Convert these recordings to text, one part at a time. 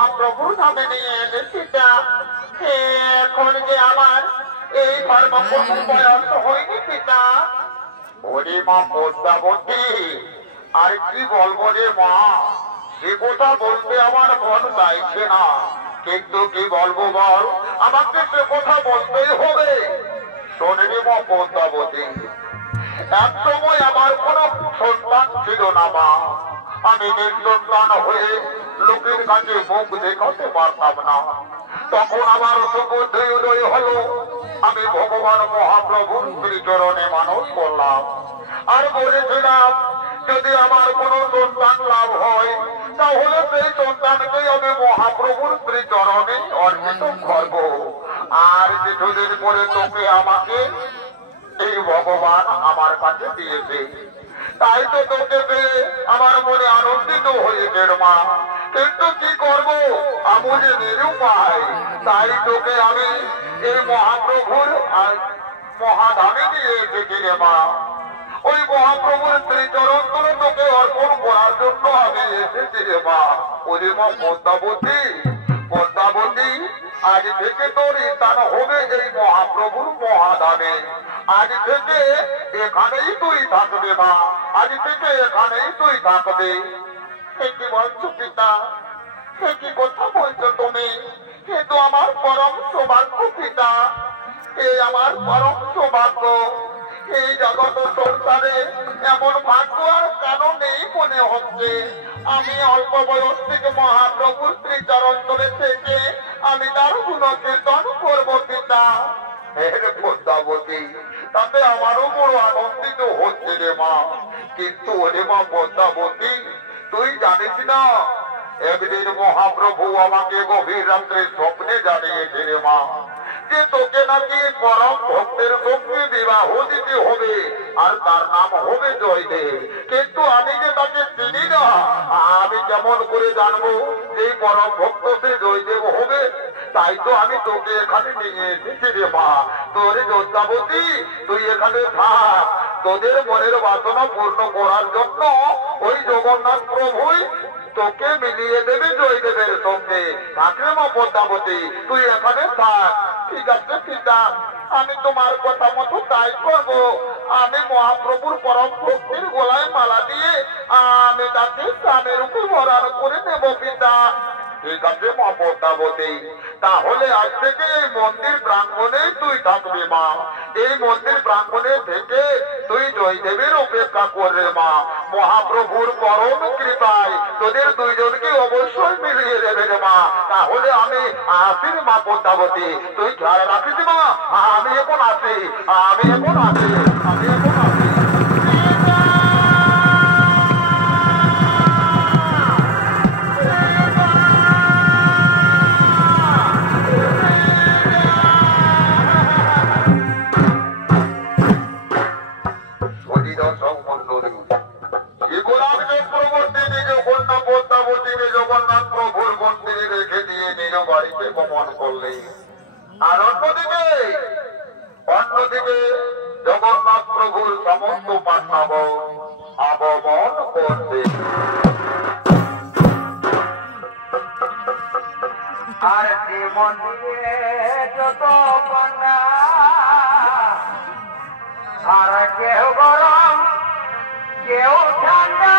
মহাপ্রভুর ধামে নিয়ে এলে পিতা। এখন যে আমার এই ধর্মপূর্ণ বয়স হয়নি পিতা। ওরে মা পদ্মাবতী, আর কি বলবো রে মা, সে কথা বলতে আমার মন চাইছে না, কিন্তু কি বলবো বল, আমাকে সে কথা বলতেই হবে। শোনে রে মা পদ্মাবতী, এক সময় আমার কোন সন্তান ছিল না মা। আমি নিঃসন্তান হয়ে লোকের কাছে মুখ দেখাতে পারতাম না। তখন আমার সুবুদ্ধি উদয় হলো, আমি ভগবান মহাপ্রভুর শ্রীচরণে মানব করলাম আর বলেছিলাম, যদি আমার কোন সন্তান লাভ হয় তাহলে সেই সন্তানকে আমি মহাপ্রভুর শ্রীচরণে অর্পিত করব। আর কিছুদিন পরে তোকে আমাকে এই ভগবান আমার কাছে দিয়েছে, তাই তো তোকে পেয়ে আমার মনে আনন্দিত হয়েছে মা। কিন্তু কি করব, আমি যে নিরুপায়, তাই তোকে আমি এই মহাপ্রভুর মহাধামে নিয়ে এসেছি রে মা। ওই মহাপ্রভুর শ্রীচরণ তুলে তোকে অর্পণ করার জন্য আমি এসেছি রে মা। ওরে মা পদ্মাবতী, পদ্মাবতী, আজ থেকে তোর স্থান হবে এই মহাপ্রভুর মহাধামে। আজ থেকে এখানেই তুই থাকবে মা, আজ থেকে এখানেই তুই থাকবে। কি বলছো পিতা, কি কথা বলছো তুমি? কিন্তু আমার পরম সৌভাগ্য পিতা, এই আমার পরম সৌভাগ্য। এই জগৎ সংসারে এমন ভাগ্য আর কেন নেই মনে হচ্ছে। আমি অল্প বয়স থেকে মহাপ্রভুর শ্রীচরণ ধরে থেকে আমি তার গুণ কীর্তন করবো পিতা। পদ্মাবতী, তাতে আমারও বড় আনন্দিত হচ্ছে রে মা। কিন্তু ওরে মা পদ্মাবতী, তুই জানিস না, একদিন মহাপ্রভু আমাকে গভীর রাত্রে স্বপ্নে জানিয়েছে রে মা, যে তোকে নাকি পরম ভক্তের সঙ্গে বিবাহ দিতে হবে, আর তার নাম হবে জয়দেব। কিন্তু আমি যে তাকে চিনি না, আমি কেমন করে জানবো যে পরম ভক্ত সে জয়দেব হবে? তাই তো আমি তোকে এখানে নিয়ে এসেছি রে মা। তোরে পদ্মাবতী, তুই এখানে থাক, তোদের মনের বাসনা পূর্ণ করার জন্য ওই জগন্নাথ প্রভুই তোকে মিলিয়ে দেবে জয়দেবের সঙ্গে। থাকলে মা পদ্মাবতী, তুই এখানে থাক। ঠিক আছে পিতা, আমি তোমার কথা মতো তাই করবো। আমি মহাপ্রভুর পরম ভক্তির গলায় মালা দিয়ে আমি তাকে স্থানের উপর বরণ করে নেব পিতা। ঠিক আছে মা পদ্মাবতী, তাহলে আজ থেকে এই মন্দির প্রাঙ্গণেই তুই থাকবি মা। এই মন্দির প্রাঙ্গণে থেকে তুই জয়দেবের অপেক্ষা করবে মা। মহাপ্রভুর পরম কৃপায় তোদের দুইজনকে অবশ্যই মিলিয়ে দেবে রে মা। তাহলে আমি আসি মা পদ্মাবতী, তুই খেয়াল রাখিস মা। আমি এখন আসি, আমি এখন আসি, আমি এখন আসি। জগন্নাথ প্রভুর মন্দিরে রেখে দিয়ে নিজ বাড়িতে গমন করলেন। আর অন্যদিকে জগন্নাথ প্রভুর সমস্ত পাণ্ডব আগমন করবে। আর যে মন্দিরে যত পান্ডা, আর কেউ গরম কেউ ঠান্ডা,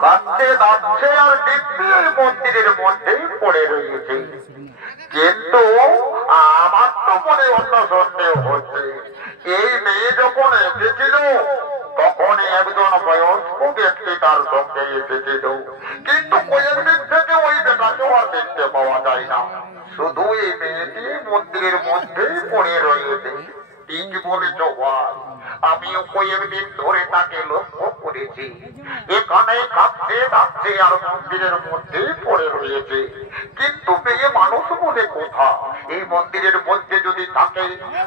কাঁদতে কাঁদছে আর দিব্যি এই মন্দিরে মন্দিরের মধ্যেই পড়ে রয়েছে। কিন্তু আমার তো মনে অন্য সন্দেহ হচ্ছে, এই মেয়ে যখন এসেছিল তখন একজন বয়স্ক ব্যক্তি তার সঙ্গে এসেছিল, কিন্তু কয়েকদিন থেকে ওই বেটাকে আর দেখতে পাওয়া যায় না। শুধু এই মেয়েটি মন্দিরের মধ্যেই পড়ে রয়েছে। ঠিক বলেছ ভাই, আমিও কয়েকদিন ধরে তাকে লক্ষ্য করেছি, এখানে কাঁদতে কাঁদতে আর মন্দিরের মধ্যেই পড়ে রয়েছে। কিন্তু মেয়ে মানুষ বলে কোথা, এই মন্দিরের মধ্যে যদি থাকে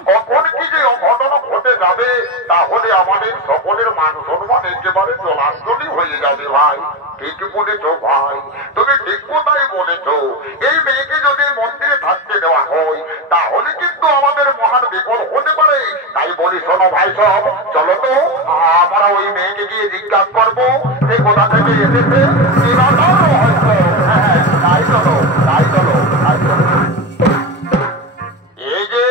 কখন কি যে অঘটন ঘটে যাবে, তাহলে আমাদের সকলের মান সম্মান একেবারে জলাঞ্জলি হয়ে যাবে ভাই। ঠিক বলেছ ভাই, তুমি ঠিক কথাই বলেছ। এই মেয়েকে যদি মন্দিরে থাকতে দেওয়া হয় তাহলে কিন্তু আমাদের মহান বিপদ হতে পারে। তাই বলি শোনো ভাই সব, চলো তো আমরা ওই মেয়েকে গিয়ে জিজ্ঞাসা করবো সে কোথা থেকে এসেছে। তাই চলো, তাই চলো, তাই চলো। এই যে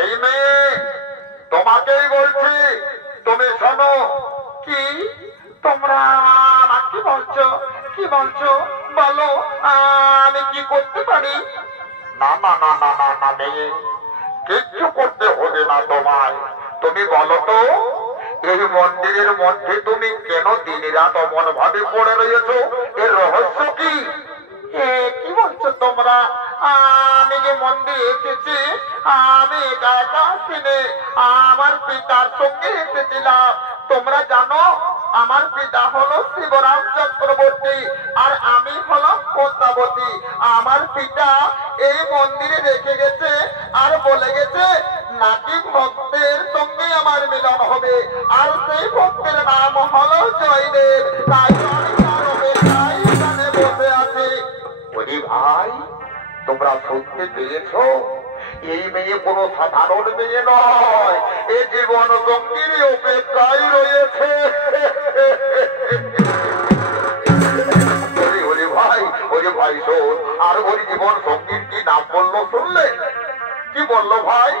এই মেয়ে, তোমাকেই বলছি, তুমি শোনো। কি তোমরা কি বলছো, কি বলছো বলো, আমি কি করতে পারি? না না না না না না মেয়ে, কিচ্ছু করতে হবে না তোমায়। তুমি বলো তো, এই মন্দিরের মধ্যে তুমি কেন দিন রাত অমন ভাবে পড়ে রয়েছো, এর রহস্য কি? কি বলছো তোমরা? আমি যে মন্দিরে এসেছি, আমি একা একা আসিনি, আমার পিতার সঙ্গে এসেছিলাম। তোমরা জানো আমার পিতা হলো শিবরাম চক্রবর্তী আর আমি হলাম পদ্মাবতী। আমার পিতা এই মন্দিরে রেখে গেছে আর বলে গেছে নাকি ভক্তের সঙ্গে আমার মিলন হবে, আর সেই ভক্তের নাম হলো জয়দেব। তাই এখানে বসে আছি। ওরে ভাই, তোমরা শুনতে পেয়েছো? এই মেয়ে কোনো সাধারণ মেয়ে নয়, এ জীবন সঙ্গীর অপেক্ষায় রয়েছে। ওরে ভাই শোন, আর ওই জীবন সঙ্গীর কি নাম বললো শুনলে? কি বললো ভাই?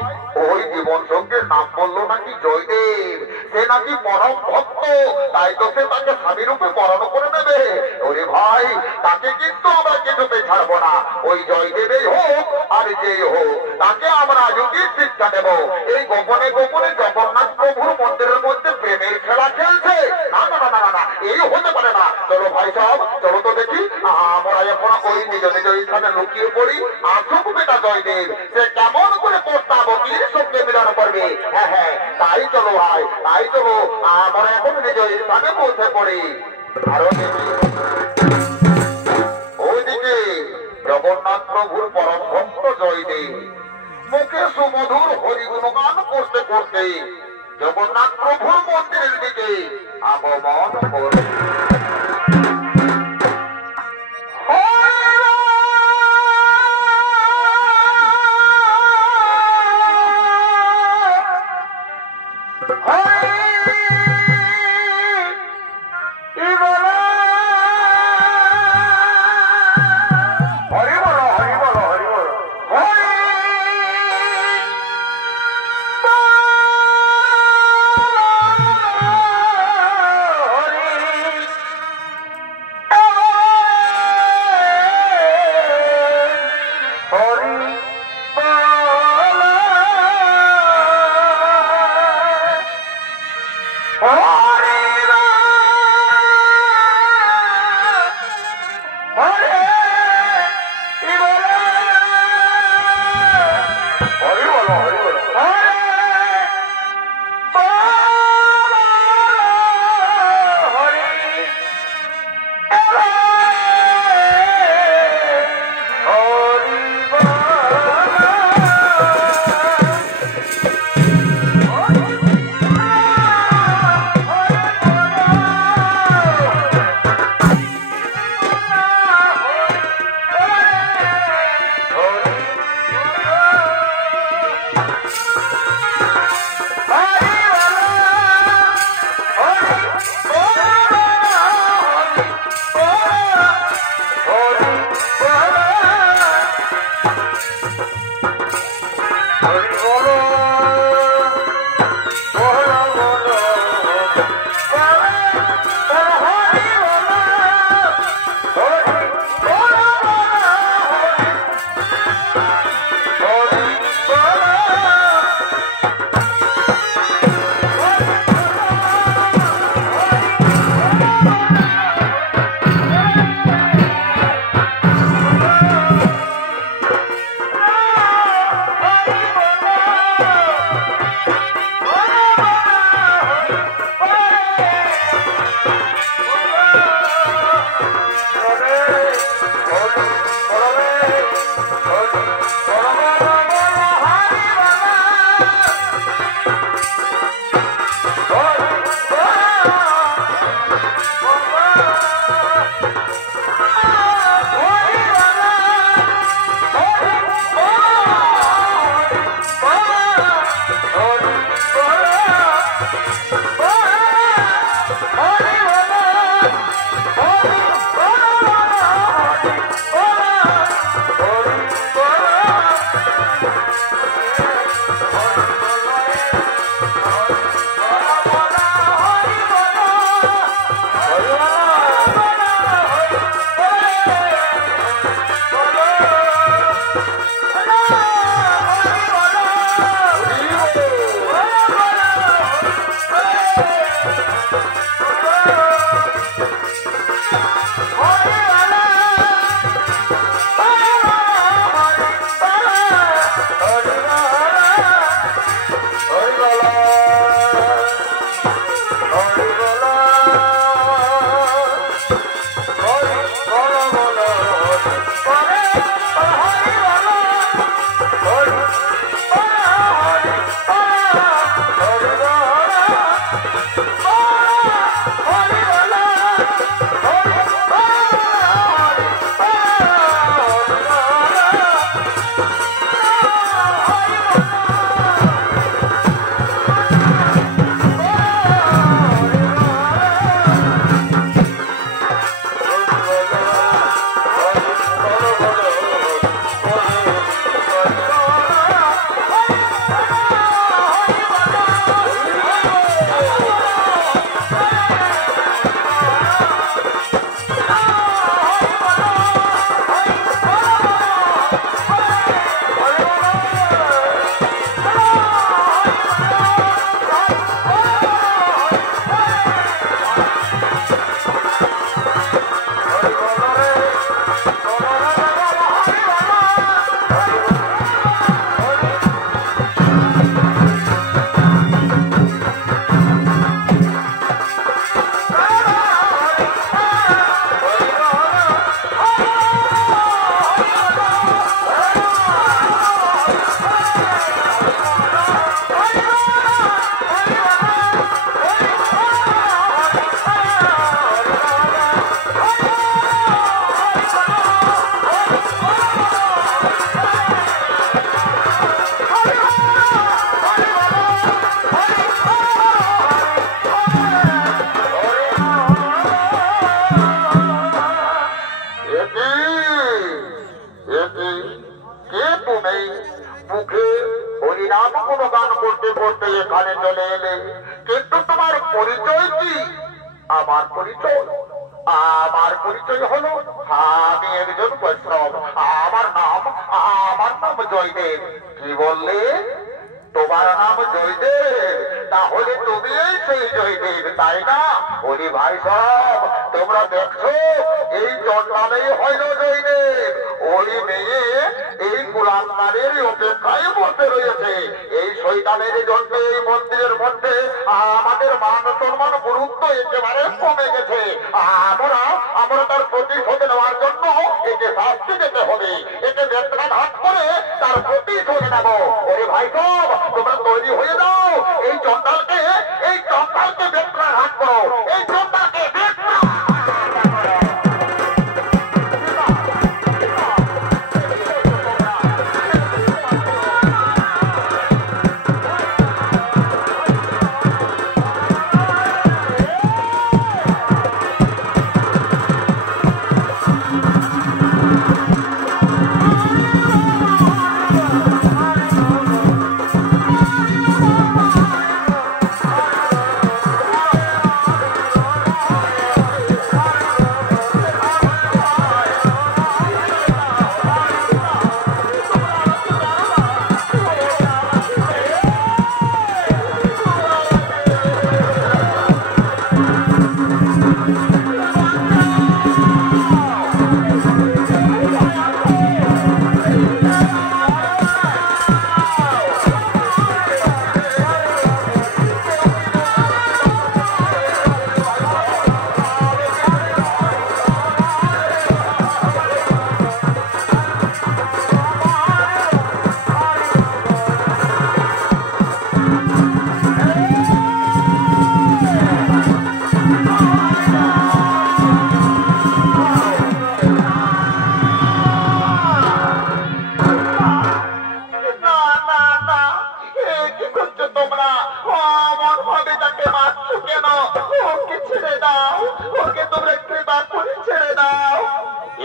ওই জীবন সঙ্গীর নাম বললো নাকি জয়দেব। সে নাকি পরম ভক্ত, তাই তো সে তাকে স্বামী রূপে বরণ করে নেবে। ওরে ভাই, তাকে কিন্তু আমরা কিছুতে ছাড়বো না। ওই জয়দেবেই হোক আর যেই হোক, তাকে আমরা যুগের শিক্ষা দেব। এই গোপনে গোপনে জগন্নাথ প্রভুর মন্দিরের মধ্যে প্রেমের খেলা খেলছে। না না না না না, এই হতে পারে না। চলো ভাই সব, চলো তো দেখি আমরা এখন ওই নিজ নিজ স্থানে লুকিয়ে পড়ি। আসুক বেটা জয়দেব, সে কেমন করে পদ্মাবতীর সঙ্গে মিলন করবে। হ্যাঁ হ্যাঁ, তাই চলো ভাই, তাই চলো আমরা এখন নিজ স্থানে পৌঁছে পড়ি। আরো ওইদিকে জগন্নাথ প্রভুর পরম ভক্ত জয়দেব মুখে সুমধুর হরিগুণগান করতে করতে জগন্নাথ প্রভুর মন্দিরের দিকে আগমন করে।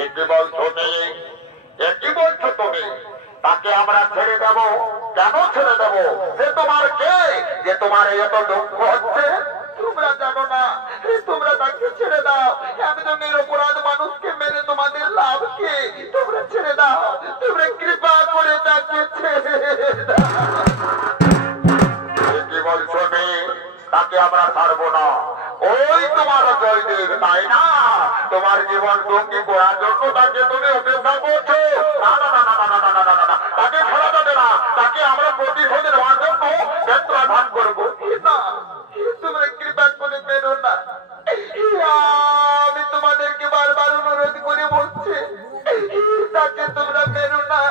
একই বলছো নেই, একই বলছো তুমি, তাকে আমরা ছেড়ে দেব? কেন ছেড়ে দেব? সে তোমার কে যে তোমার এত দুঃখ হচ্ছে? তোমরা জানো না, তোমরা তাকে ছেড়ে দাও। একজন নিরপরাধ মানুষকে মেরে তোমাদের লাভ কি? তোমরা ছেড়ে দাও, তোমরা কৃপা করে তাকে ছেড়ে দাও। কি বলছো নি? তাকে আমরা ছাড়বো না। ওই তোমার জয়দেব, তাই না? তোমার জীবন সঙ্গী করার জন্য তাকে তুমি অপেক্ষা করছো। না না না না না না না না না, তাকে ছাড়া যাবে না। তাকে আমরা প্রতিশোধ নেওয়ার জন্য বেত্রাঘাত করবো। না, তোমরা কৃপা করে মেরো না। আমি তোমাদেরকে বারবার অনুরোধ করে বলছি, তাকে তোমরা মেরো না,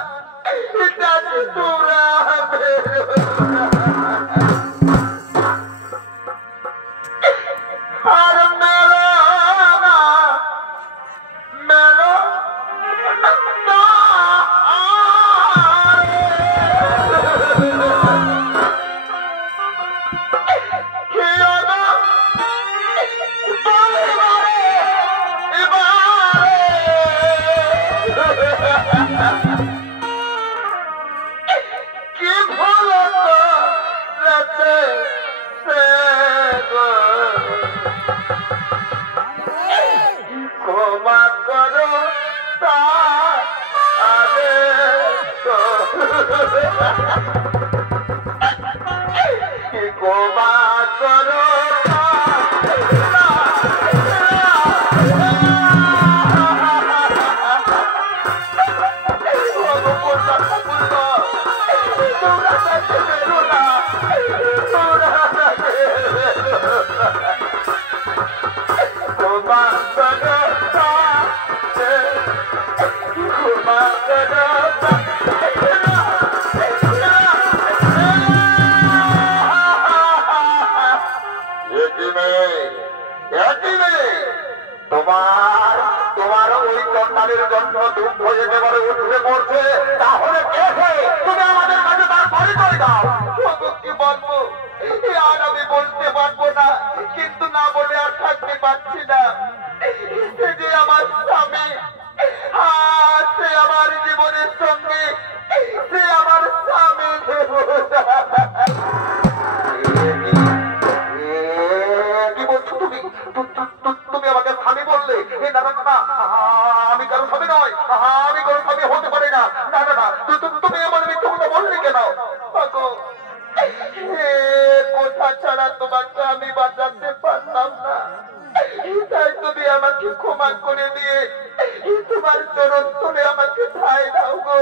তাকে তোমরা মেরো না। আর মেরো না, মেরো না। কি ভুল করেছে সে গো, ক্ষমা করো তারে গো, ক্ষমা করো তোমার ওই কন্যাদের জন্য দুঃখ একেবারে উঠে পড়ছে। তাহলে কে হে? তুমি আমাদের কাছে তার পরিচয় দাও। কি বলবো আর আমি বলতে পারবো না, কিন্তু না বলে আর থাকতে পারছি না। সে যে আমার স্বামী, সে আমার জীবনের সঙ্গে, সে আমার স্বামী। কি বলছো তুমি? তুমি আমাকে স্বামী বললে? না না না, আমি কারো স্বামী নয়, আমি কারো স্বামী হতে পারি না। না না না, তুমি আমার মিথ্যে কথা বললে কেন? কথা ছাড়া তোমাকে আমি বাঁচাতে পারলাম না, তাই তুমি আমাকে ক্ষমা করে দিয়ে তোমার চরণ তুলে আমাকে ঠাই দাও গো,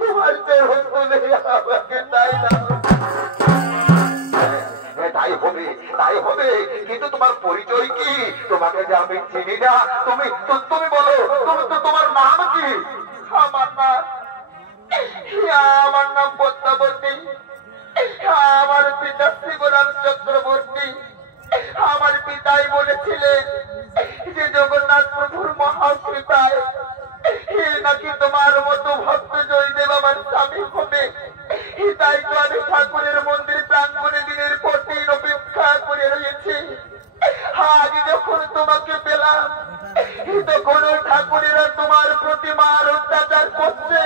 তোমার চরণ তুলে আমাকে ঠাই দাও। তাই হবে, তাই হবে, কিন্তু তোমার পরিচয় কি? তোমাকে যে আমি চিনি না। তুমি বলো, তোমার নাম কি? আমার নাম পদ্মাবতী। আমার পিতা শিবরাম চক্রবর্তী। আমার পিতাই বলেছিলেন যে জগন্নাথ প্রভুর মহাকৃপায় নাকি তোমার মতো ভক্ত জয়দেব আমার স্বামী হবে। তাই তো আমি ঠাকুরের মন্দির প্রাঙ্গণে দিনের পর দিন অপেক্ষা করে রয়েছি। আজ যখন তোমাকে পেলাম, তখন ঠাকুরেরা তোমার প্রতিমার অত্যাচার করছে।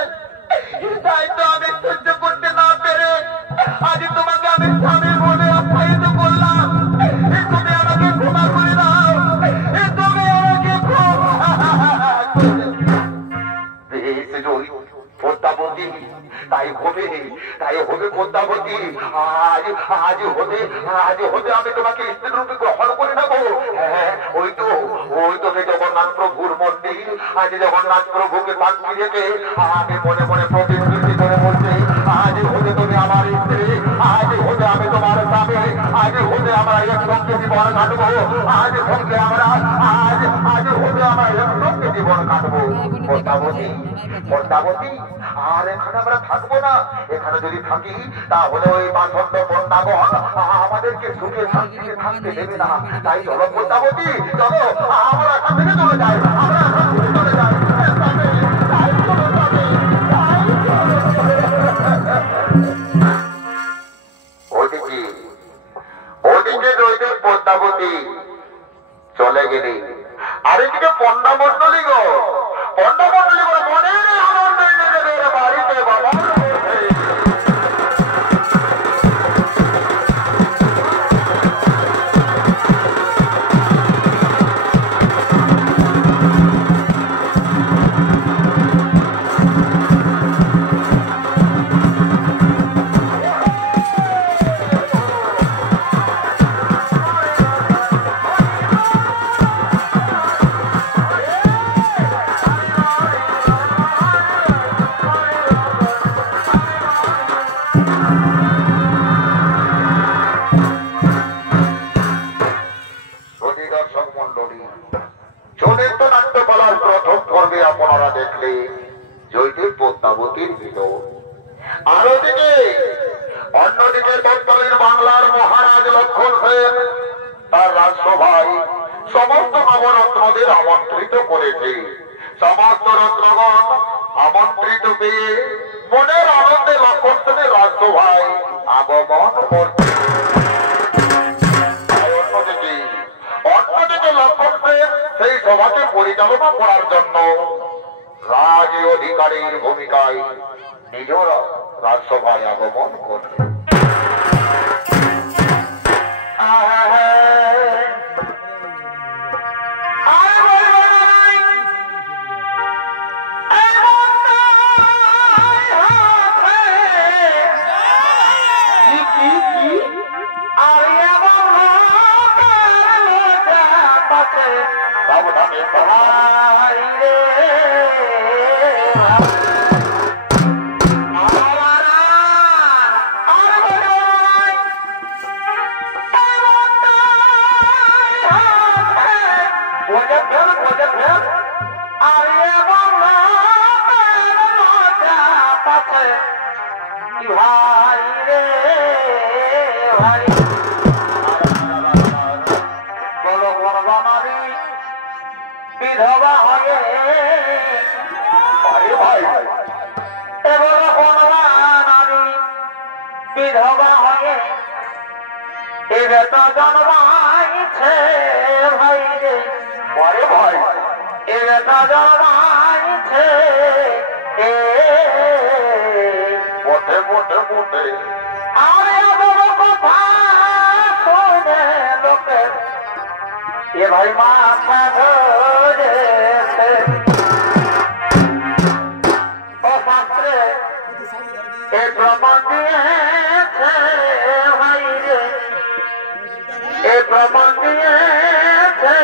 তাই তো আমি সহ্য করতে না পেরে আজ তোমাকে আমি স্বামী বলে আপ্যায়িত করলাম। তুমি আমাকে ক্ষমা করে দাও, তুমি আমাকে পদ্মাবতী। তাই হবে পদ্মাবতী। আজ হতে আমি তোমাকে স্ত্রী রূপে গ্রহণ করে নেবো। হ্যাঁ, ওই তো জগন্নাথ প্রভুর মন্দির। আজ জগন্নাথ প্রভুকে সাক্ষী রেখে আমি মনে মনে প্রতিশ্রুতি করে বলছি, আজ হতে তুমি আমার স্ত্রী, আজ হতে আমি তোমার স্বামী, আজ হতে আমরা একসঙ্গে জীবন কাটবো। আজ হতে আমরা একসঙ্গে জীবন কাটবো। পদ্মাবতী, আর এখানে আমরা থাকবো না। এখানে যদি থাকি তাহলে ওই পাষণ্ড পদ্মাগণ আমাদেরকে সুখে শান্তিতে থাকতে দেবে না। তাই চলো পদ্মাবতী, চলো আমরা এখান থেকে চলে যাই, আমরা এখান থেকে চলে যাই। ওদিকে রয়েছে পদ্মাবতী চলে গেলে, আরেদিকে পদ্মা মন্ডলী গো ভক্তমণ্ডলী করে মনের আনন্দে নিজেদের বাড়িতে বাবার মধ্যে আপনারা দেখলে জয়দেব পদ্মাবতীর বিনোদ। আর ওদিকে অন্যদিকে তৎকালীন বাংলার মহারাজ লক্ষণ সেন তার রাজসভায় সমস্ত নবরত্নদের আমন্ত্রিত করেছে। সমস্ত রত্নগণ আমন্ত্রিত পেয়ে মনের আনন্দে লক্ষণ সেনের রাজসভায় আগমন করছে। অন্যদিকে লক্ষণ সেন সেই সভাকে পরিচালনা করার জন্য রাজ অধিকারীর ভূমিকায় নিজের রাজসভায় আগমন করছে। বিধবা হয়ে বিধবা হয়ে এবে তো জন্মাইছে ভাই রে পরে ভাই এবে তো জন্মাইছে পথে পথে পথে আরে কথা শুনে লোকের এ ভাই মাথা ধরেছে ও শাস্ত্রে এ প্রমাণ দিয়েছে ভাই রে এ প্রমাণ দিয়েছে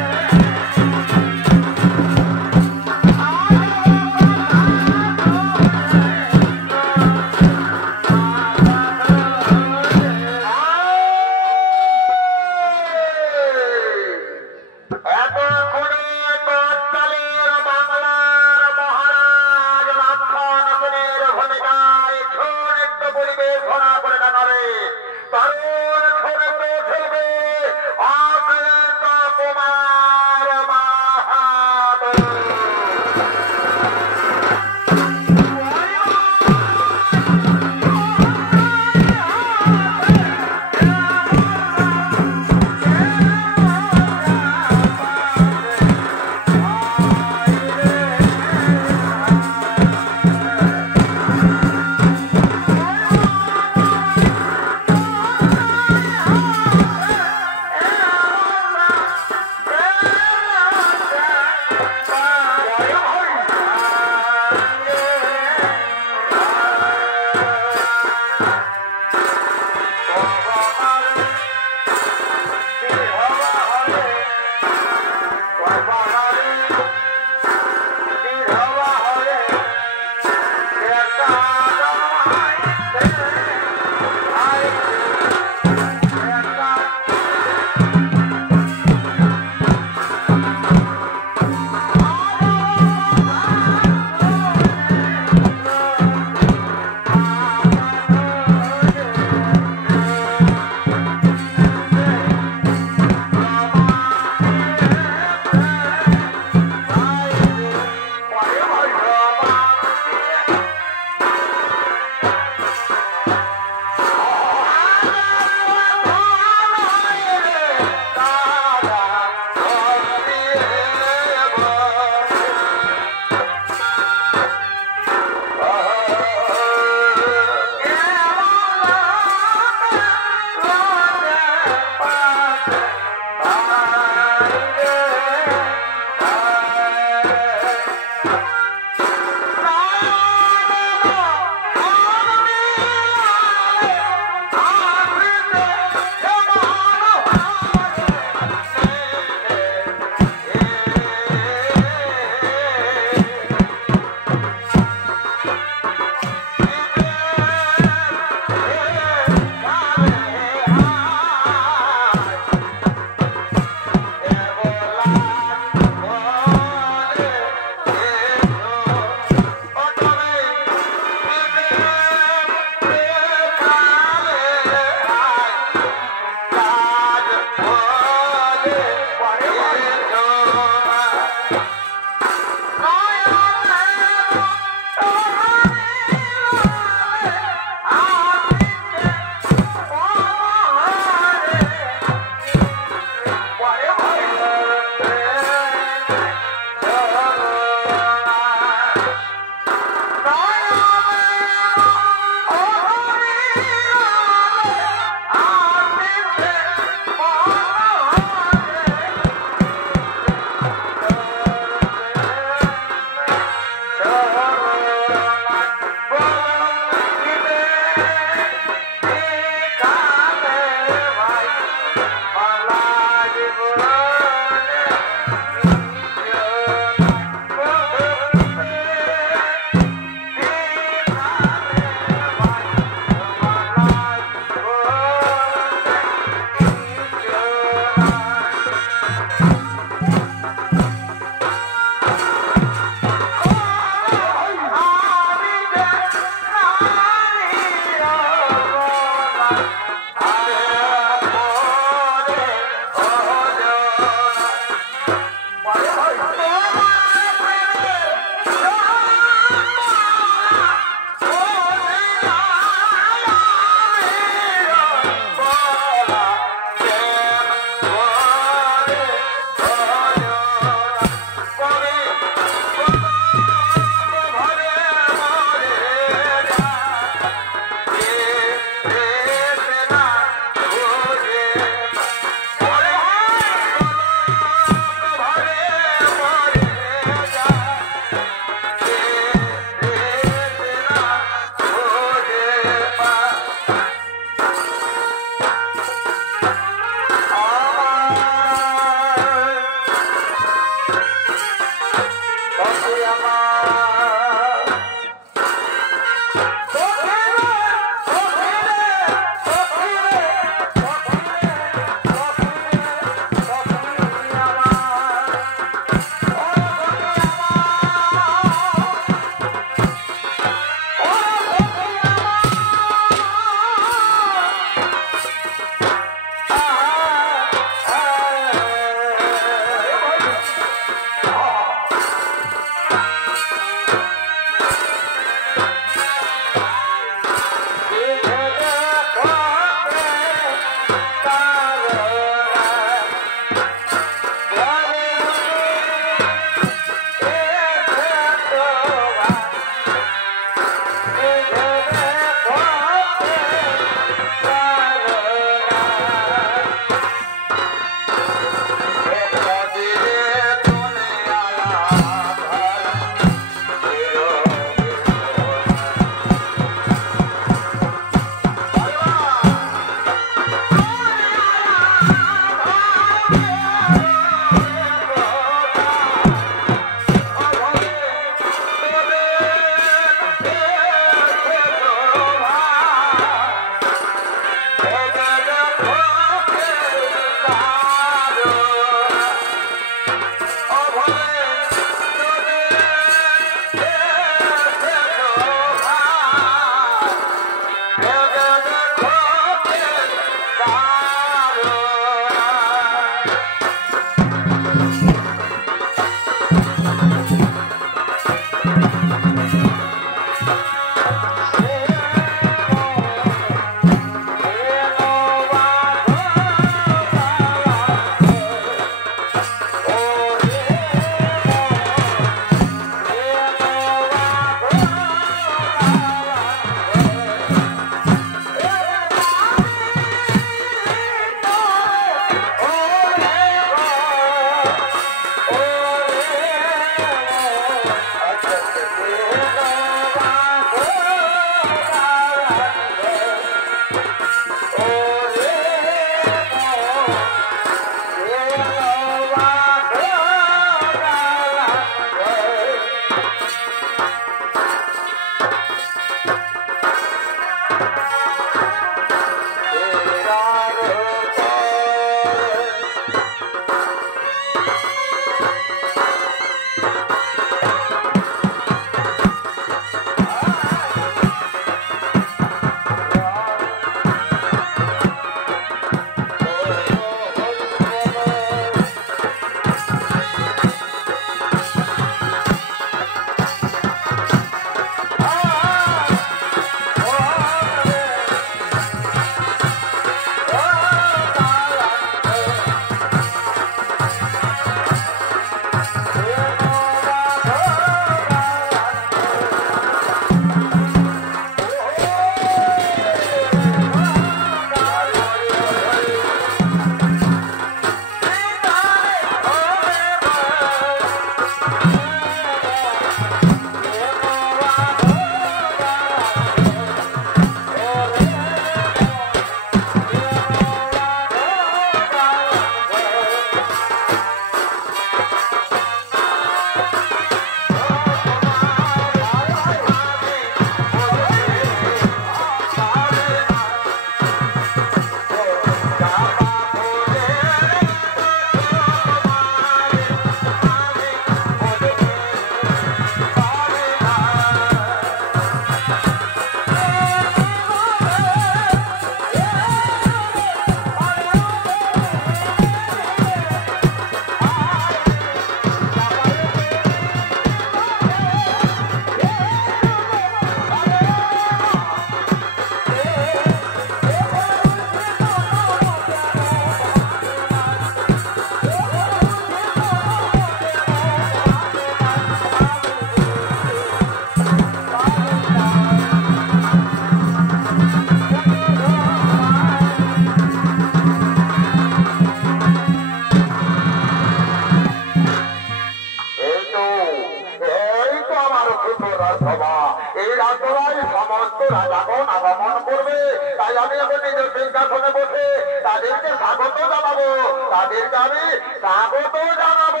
রাজাগণ আগমন করবে, তাই আমি এখন নিজের সিংহাসনে বসে তাদেরকে স্বাগত জানাবো, তাদেরকে আমি স্বাগত জানাবো।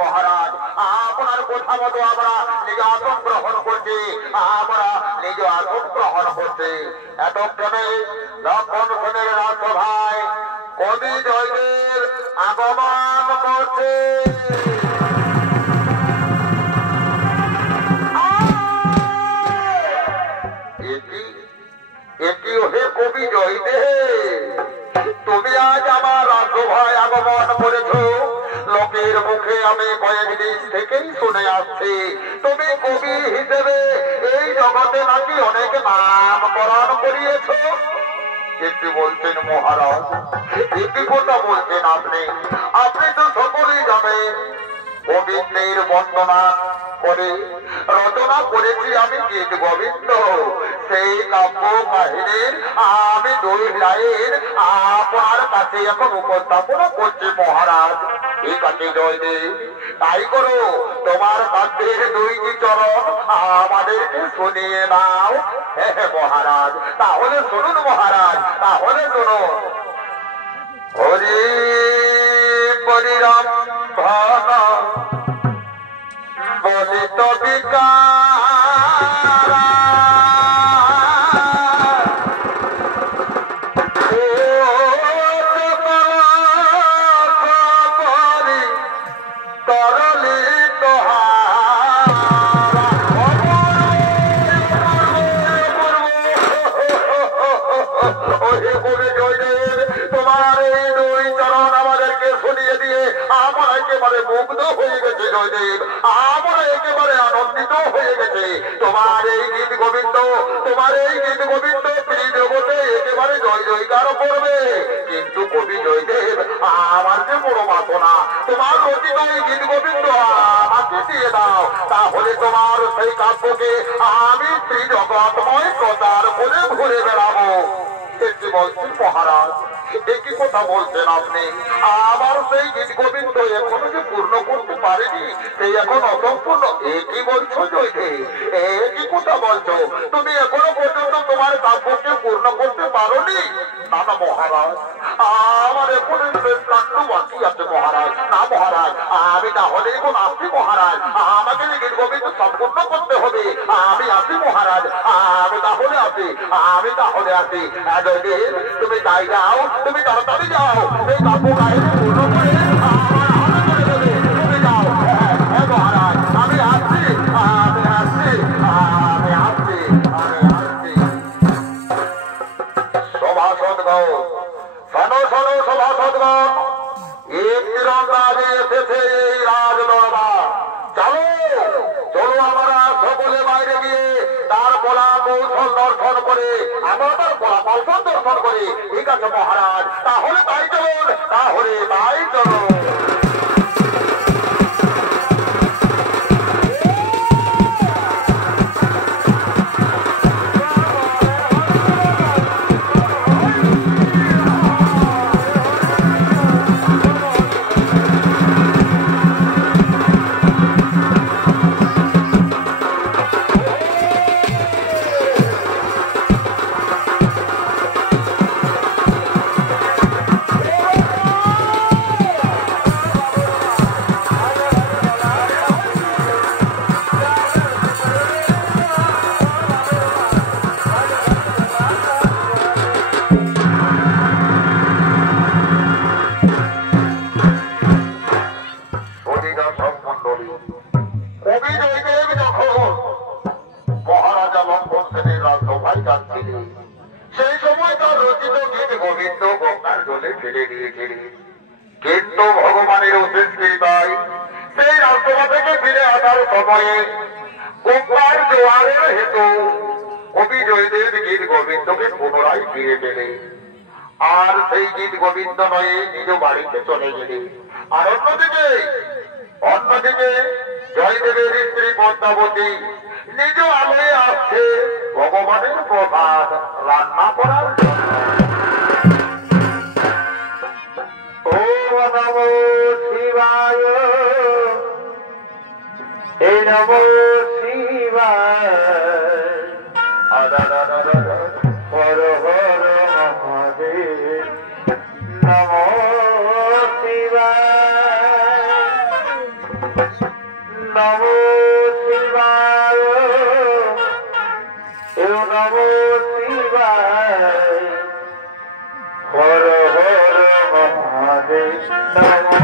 মহারাজ আপনার কথা মতো আমরা নিজ আসন গ্রহণ করছি, আমরা নিজ আসন গ্রহণ করছি। এতক্ষণে লক্ষণ সেনের রাজসভায় কবি জয়দেব আগমন করছে। হে কবি জয়দেব, তুমি আজ আমার রাজসভায় আগমন করেছ। লোকের মুখে আমি কয়েকদিন থেকেই শুনে আসছি তুমি কবি হিসেবে এই জগতে নাকি অনেক নামকরণ করিয়েছ। কি বলছেন মহারাজ? কি কথা বলছেন আপনি? আপনি তো সকলেই জানেন গোবিন্দের বন্দনা করে রচনা করেছি আমি গীত গোবিন্দ। সেই কাব্য কাহিনীর আমি 2 লাইন আপনার কাছে এখন উপস্থাপনা করছি মহারাজ। ঠিক আছে জয়দেব, তাই করো। তোমার কাব্যের 2টি চরণ আমাদেরকে শুনিয়ে দাও। হ্যাঁ মহারাজ, তাহলে শুনুন মহারাজ, তাহলে শুনুন। হরি পরিরাম ধন বলিত বিকারা মুগ্ধ হয়ে গেছে জয়দেব, আমরা একেবারে আনন্দিত হয়ে গেছে। তোমার এই গীত গোবিন্দ, তোমার এই গীত গোবিন্দ ত্রিজগতে একেবারে জয় জয়কার করবে। কিন্তু কবি জয়দেব, আমার যে বড় বাসনা তোমার রচিত এই গীত গোবিন্দ আমাকে দিয়ে দাও, তাহলে তোমার সেই কাব্যকে আমি ত্রিজগৎময় প্রচার করে ঘুরে বেড়াবো। কি বলছেন মহারাজ? একই কথা বলছেন আপনি? আমার সেই গীত গোবিন্দ এখনো যে পূর্ণ করতে পারেনি, সেই এখন অসম্পূর্ণ। একই বলছো জয়দেব? একই কথা বলছো? তুমি এখনো পর্যন্ত তোমার কাব্যকে পূর্ণ করতে পারোনি? না না মহারাজ, আমার এখন শেষ কাণ্ড বাকি আছে মহারাজ। না মহারাজ, আমি তাহলে এখন আসছি মহারাজ, আমাকে গীত গোবিন্দ সম্পূর্ণ করতে হবে। আমি আসি মহারাজ, আমি তাহলে আসি, আমি তাহলে আসি। জয়দেব, তুমি তাই যাও, তুমি তাড়াতাড়ি যাও, এই কাব্য কাহিনী পূর্ণ করে তুমি যাও। হ্যাঁ মহারাজ, আমি আসছি, আমি আসছি, আমি আসছি, আমি আসছি। সভাসদগণ, শোনো শোনো সভাসদগণ, এক তীরন্দাজে এসেছে এই রাজদরবার। চলো চলো, আমরা সকলে বাইরে গিয়ে তার কলা কৌশল দর্শন করে, আমরা তার কলা কৌশল দর্শন করি। ঠিক আছে মহারাজ, তাহলে তাই চলুন, তাহলে তাই চলুন। সেই সময় তার রচিত গীত গোবিন্দ গঙ্গার জলে ফেলে দিয়েছিলেন। কিন্তু ভগবানের অশেষ কৃপায় সেই রাজসভা থেকে ফিরে আসার সময়ে গঙ্গার জোয়ারের হেতু কবি জয়দেব গীত গোবিন্দকে পুনরায় ফিরে পেলেন। আর সেই গীত গোবিন্দ নয়ে নিজ বাড়িতে চলে গেলেন। আর অন্যদিকে জয়দেবের স্ত্রী পদ্মাবতী নিজ আলোয় আসছে ভগবানের প্রসাদ রান্না করার জন্য। ওম নমো শিবায়, হে নমো শিবায়, হর হর মহাদেব, নমো শিবায়, নমো শিবায় হর হর মহাদেব নমো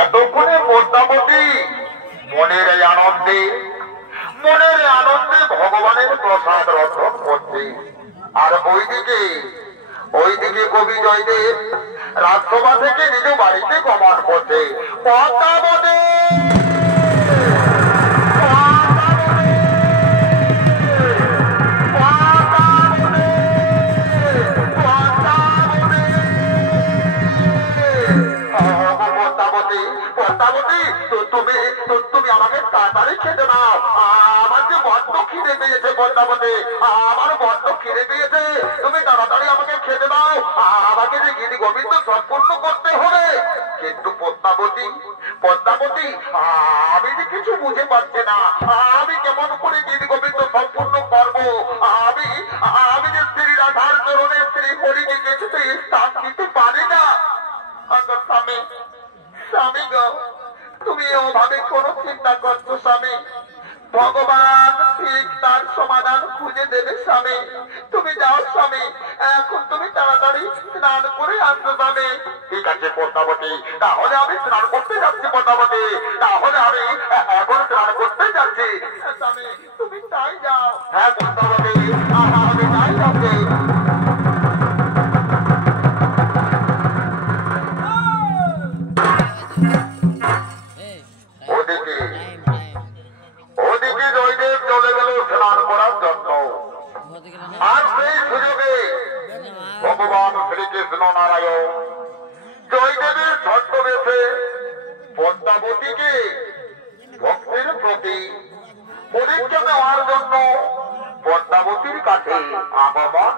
এতক্ষণে মোটামুটি মনের আনন্দে ভগবানের প্রসাদ রক্ষণ করছে। আর ওইদিকে কবি জয়দেব রাজসভা থেকে নিজ বাড়িতে গমন করছে। পদ্মাবতী তুমি আমাকে তাড়াতাড়ি খেতে নাও, আমার যে বড্ড খিদে পেয়েছে পদ্মাবতী, আমার বড্ড খিদে পেয়েছে, তুমি তাড়াতাড়ি আমাকে খেতে দাও, আমাকে যে গীতি গোবিন্দ সম্পূর্ণ করতে হবে। কিন্তু পদ্মাবতী আমি যে কিছু বুঝে পাচ্ছি না, আমি কেমন করে গীতি গোবিন্দ সম্পূর্ণ করবো? আমি যে শ্রী রাধার চরণে শ্রী হরিকে কিছুতে স্থান দিতে পারি না। স্বামী গো, তুমি ওভাবে কোনো চিন্তা করছো স্বামী, ভগবান ঠিক তার সমাধান খুঁজে দেবে স্বামী। তুমি যাও স্বামী, এখন তুমি তাড়াতাড়ি স্নান করে আসতে যাবে। ঠিক আছে পদ্মাবতী, তাহলে আমি স্নান করতে যাচ্ছি পদ্মাবতী, তাহলে আমি এখন স্নান করতে যাচ্ছি। স্বামী তুমি তাই যাও। হ্যাঁ পদ্মাবতী, আমি তাই যাচ্ছি। ওদিকে ওদিকে জয়দেব চলে গেল স্নান করার জন্য। আর সেই সুযোগে ভগবান শ্রীকৃষ্ণ নারায়ণ জয়দেবের ছদ্মবেশে পদ্মাবতীকে ভক্তের প্রতি পরীক্ষা দেওয়ার জন্য পদ্মাবতীর কাছে আগমন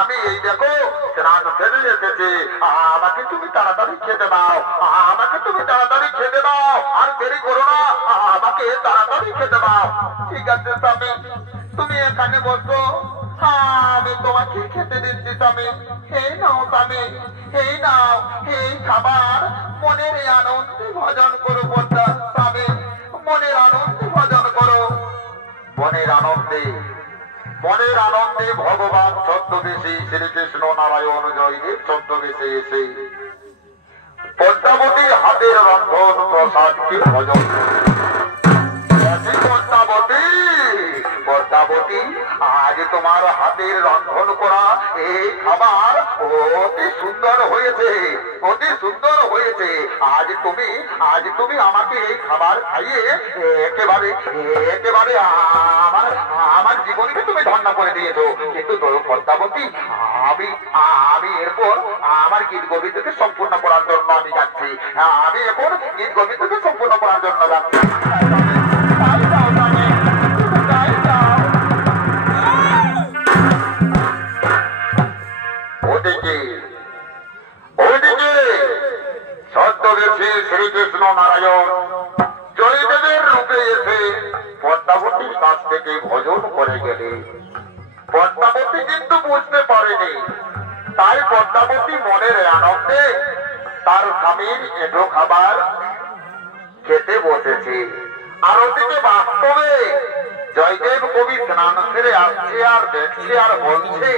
আমি এই দেখো স্নান সেরে এসেছি, আমাকে তুমি তাড়াতাড়ি খেতে দাও, আমাকে তুমি তাড়াতাড়ি খেতে দাও, আর দেরি করো না, আমাকে তাড়াতাড়ি খেতে দাও। ঠিক আছে স্বামী, তুমি এখানে বসো, আমি তোমাকে খেতে দিচ্ছি স্বামী। এই নাও স্বামী, এই নাও এই খাবার, মনের আনন্দে ভজন করো পদ্মা স্বামী, মনের আনন্দে ভজন করো। মনের আনন্দে ভগবান ছদ্মবেশী শ্রীকৃষ্ণ নারায়ণ জয়দেব ছদ্মবেশে এসে পদ্মাবতীর হাতের রন্ধন প্রসাদকে ভজন পদ্মাবতী, আজ তোমার হাতের রন্ধন করা এই খাবার অতি সুন্দর হয়েছে, অতি সুন্দর হয়েছে। আজ তুমি আমাকে এই খাবার খাইয়ে একেবারে একেবারে আমার জীবনকে তুমি ধন্য করে দিয়েছো। কিন্তু পদ্মাবতী, আমি এরপর আমার গীত গোবিন্দকে সম্পূর্ণ করার জন্য আমি যাচ্ছি। আমি এখন গীত গোবিন্দকে সম্পূর্ণ করার জন্য যাচ্ছি। ছদ্মবেশী শ্রীকৃষ্ণ নারায়ণ জয়দেবের রূপে এসে পদ্মাবতীর কাছ থেকে ভজন করে গেলে পদ্মাবতী কিন্তু বুঝতে পারেনি। তাই পদ্মাবতী মনের আনন্দে তার স্বামীর এঁটো খাবার খেতে বসেছে। আর ওদিকে বাস্তবে জয়দেব কবি স্নান সেরে আসছে আর দেখছে আর বলছে,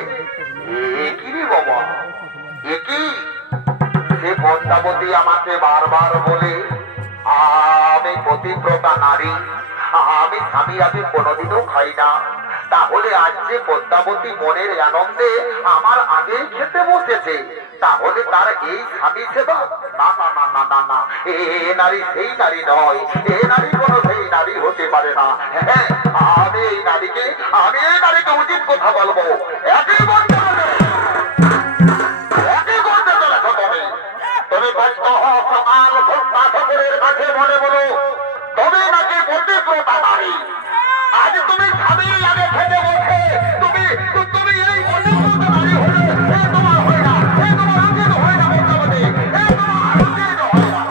একই বাবা, একই সে পদ্মাবতী আমাকে বারবার বলে আমি পতিব্রতা নারী, আমি স্বামীর আগে কোনোদিনও খাই না। তাহলে আজ যে পদ্মাবতী মনের আনন্দে আমার আগেই খেতে বসেছে, তাহলে তার এই স্বামী সেবা? না না না না না না, এ নারী সেই নারী নয়, এ নারী কোনো সেই নারী হতে পারে না। হ্যাঁ, আমি এই নারীকে উচিত কথা বলবো। একই করতে হবে, একই করতে চলেছ তুমি কষ্ট সকাল ঠাকুরের কাছে মনে বলো তবে নাকি পতিব্রতা নারী। আজ তুমি স্বামীর আগে খেতে বসে তুমি এই পতিব্রতা নারী হলে তোমার হয় না, তোমার উচিত হয় না পদ্মাবতী, তোমার উচিত হয় না।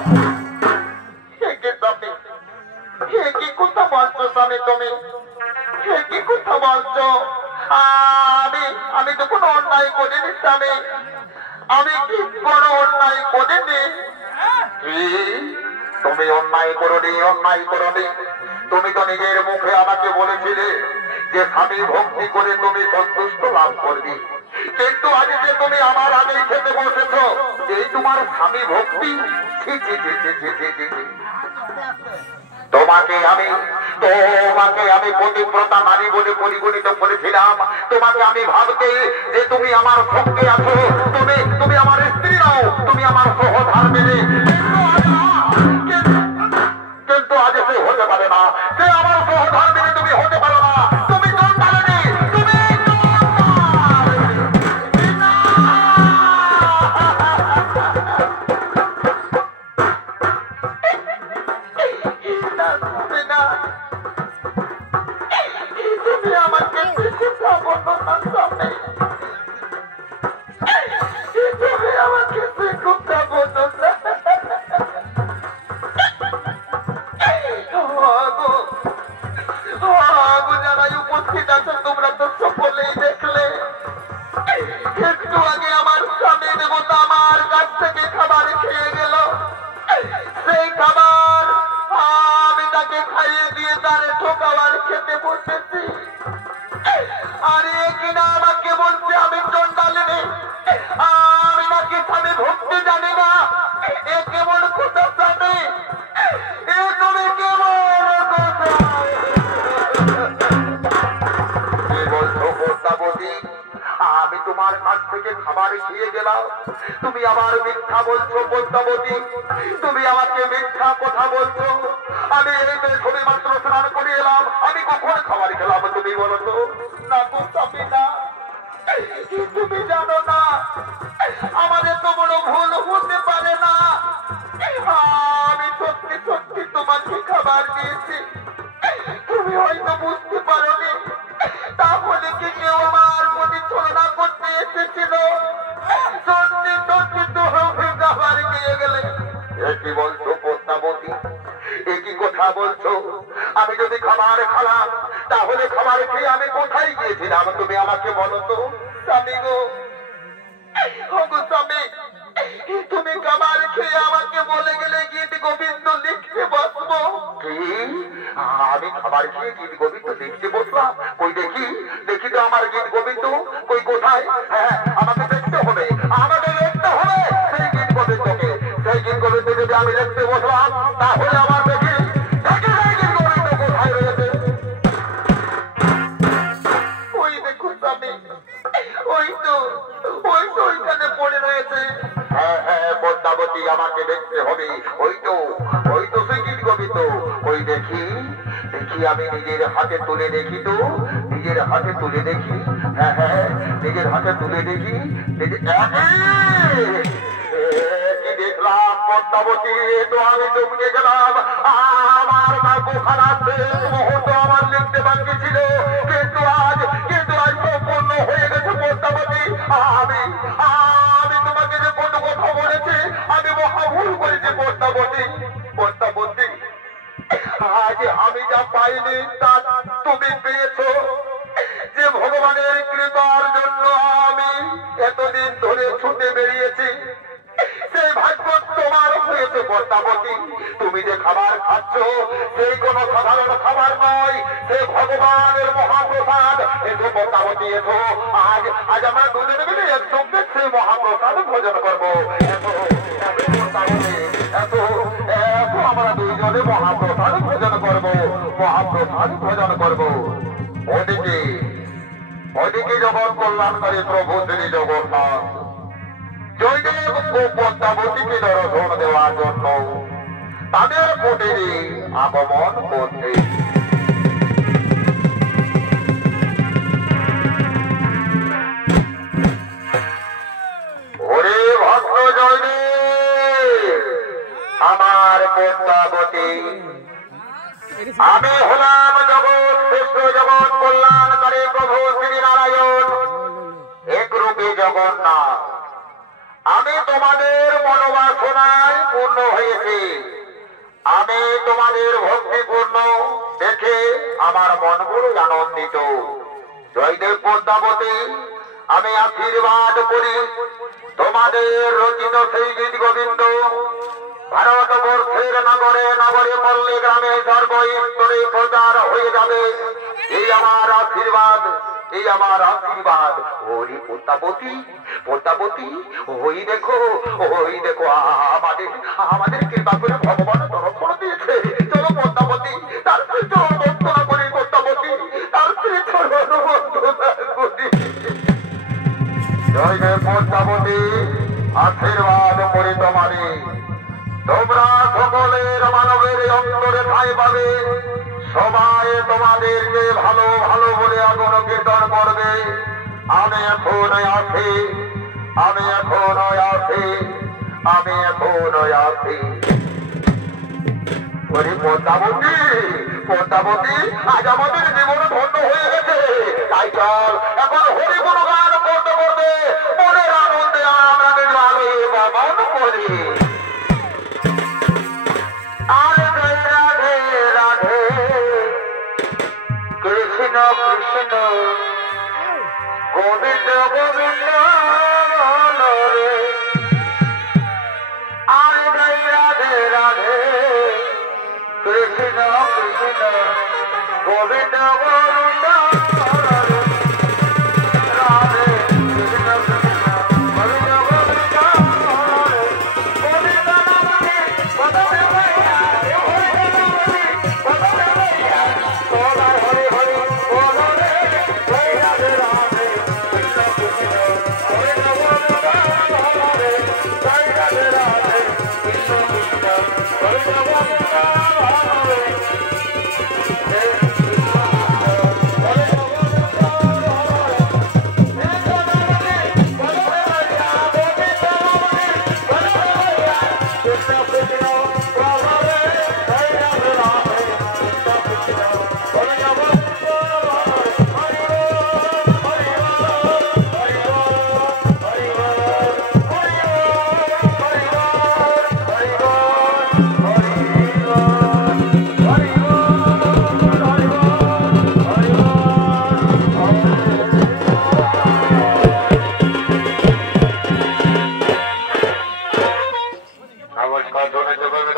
কি কথা বলছো স্বামী তুমি? কি কথা বলছো? আমি তো কোনো অন্যায় করিনি স্বামী, আমি কি কোনো অন্যায় করিনি। তুমি অন্যায় করনি, অন্যায় করনি। তুমি তো নিজের মুখে আমাকে বলেছিলে যে স্বামী ভক্তি করে তুমি সন্তুষ্ট লাভ করবি, কিন্তু আজ যে তুমি আমার আগেই খেতে বসেছ, এই তোমার স্বামী ভক্তি। তোমাকে আমি পতিব্রতা নারী বলে পরিগণিত করেছিলাম। তোমাকে আমি ভাবতে যে তুমি আমার সঙ্গে আছো, তুমি আমার স্ত্রী নাও, তুমি আমার সহধর্মিণী। কিন্তু আজ সে হতে পারে না, সে আমার সহধর্মিণী তুমি হতে পারো না। তুমি চন্ডালিনী, তুমি তুমি আমাকে শিক্ষা বলো না স্বামী, তুমি আমাকে শিক্ষা বলো না। না আমাকে বলছে আমি চন্ডালিনী, আমি নাকি স্বামী ভক্তি জানি না। এ কেমন কথা স্বামী, এ তুমি কেমন কথা? কি বলছো পদ্মাবতী? আমি তোমার কাছ থেকে খাবার খেয়ে গেলাম, তুমি আবার মিথ্যা বলছো পদ্মাবতী, তুমি আমাকে মিথ্যা কথা বলছো। আমি এই তো ছবি মাত্র স্নান করে এলাম, আমি কখন খাবার খেলাম তুমি বলো তো? না তো স্বামী না, তুমি জানো না আমাদের তো বড় ভুল হতে পারে না। আমি সত্যি সত্যি তোমাকে খাবার দিয়েছি, তুমি হয়তো বুঝতে পারোনি। তাহলে কি কেউ আমার প্রতি ছলনা করতে এসেছিল? সত্যি সত্যি তুমি খাবার দিয়ে গেলে। কি বলছো পদ্মাবতী, একই কথা বলছো? আমি যদি খাবার খেলাম তাহলে খাবার খেয়ে আমি কোথায় গিয়েছিলাম তুমি আমাকে বলো তো? স্বামী গো, স্বামী, তুমি খাবার খেয়ে আমাকে বলে গেলে গীত গোবিন্দ লিখতে বসবো। কি আমি খাবার খেয়ে গীত গোবিন্দ লিখতে বসলাম? কই দেখি, দেখি তো আমার গীত গোবিন্দ কই, কোথায়? হ্যাঁ আমাকে দেখতে হবে, আমাকে দেখতে হবে সেই গীত গোবিন্দকে। সেই গীত গোবিন্দ যদি আমি লিখতে বসলাম তাহলে আমার দেখি দেখি সেই গীত গোবিন্দ কোথায় রয়েছে। ওই দেখো স্বামী, ওই তো ওইখানে পড়ে রয়েছে। হ্যাঁ হ্যাঁ পদ্মাবতী, আমাকে দেখতে হবে। ওই তো সেই গীত গোবিন্দ। ওই দেখি দেখি, আমি নিজের হাতে তুলে দেখি তো, নিজের হাতে তুলে দেখি। হ্যাঁ হ্যাঁ নিজের হাতে তুলে দেখি। কি দেখলাম পদ্মাবতী, তো আমি ডুবে গেলাম। আমার বাবু খারাপ মুহূর্ত আমার লিখতে বাকি ছিল, কিন্তু আজ সম্পূর্ণ হয়ে গেছে পদ্মাবতী। আমি তোমাকে যে কোনো কথা বলেছি আমি মহাভুল করেছি পদ্মাবতী। পদ্মাবতী, আজ আমি যা পাইনি তা তুমি পেয়েছো। যে ভগবানের কৃপার জন্য আমি এতদিন ধরে ছুটে বেরিয়েছি, সেই ভাগ্য তোমার হয়েছে পদ্মাবতী। তুমি যে খাবার খাচ্ছ সেই কোন সাধারণ খাবার নয়, সে ভগবানের মহাপ্রসাদ। এসো পদ্মাবতী, এসো, আজ আমরা দুজনে মিলে একসঙ্গে সেই মহাপ্রসাদ ভোজন করবো। আমরা দুইজনে মহাপ্রসাদ ভোজন করবো, মহাপ্রসাদ ভোজন করবো। ওদিকে জগৎ কল্যাণকারী প্রভু শ্রী জগন্নাথ জয়দেব ও পদ্মাবতীকে দর্শন দেওয়ার জন্য তাদের কুটিরে আগমন করতে। ওরে ভক্ত জয়দেব, আমার পদ্মাবতী, আমি হলাম জগৎ শ্রেষ্ঠ জগৎ কল্যাণকারী প্রভু শ্রী নারায়ণ, একরূপী জগন্নাথ। আমি তোমাদের মনোবাসনায় পূর্ণ হয়েছি। আমি তোমাদের ভক্তিপূর্ণ দেখে আমার মন বড়ই আনন্দিত। জয়দেব পদ্মাবতী, আমি আশীর্বাদ করি তোমাদের রচিত সেই গীত গোবিন্দ ভারতবর্ষের নগরে নগরে পল্লী গ্রামে সর্বস্তরে প্রচার হয়ে যাবে। এই আমার আশীর্বাদ, এই আমার আশীর্বাদ। ওরে পদ্মাবতী, পদ্মাবতী, ওই দেখো আমাদের কৃপা করে ভগবান দর্শন দিয়েছে। চলো পদ্মাবতী, তার চরণ বন্দনা করি পদ্মাবতী, তার চরণ বন্দনা করি। জয় জয় পদ্মাবতী, আশীর্বাদ করি তোমারে। তোমরা সকলের মানবের অন্তরে ঠাঁই পাবে। সবাই তোমাদেরকে ভালো ভালো বলে আগুন কীর্তন করবে। আমি এখন আছি, আমি এখন আছি, আমি এখন আছি। পদ্মাবতী, পদ্মাবতী, আজ আমাদের জীবন ধন্য হয়ে গেছে। তাই চল এখন হরি গুণ গান করতে করতে মনের আনন্দে আমরা নিজ আলোয় গমন করি। কৃষ্ণ কৃষ্ণ গোবিন্দ গোবিন্দ রে, আরে জয় রাধে রাধে। কৃষ্ণ কৃষ্ণ গোবিন্দ গোবিন্দ রে।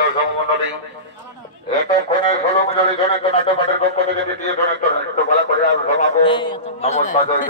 দর্শক মন্ডলী এতক্ষণে 16 মিটারি জনিত নাট্যপাঠের পক্ষ থেকে দ্বিতীয় জনিত নৃত্য বলা করে আর সমাপন নমস্কার জয়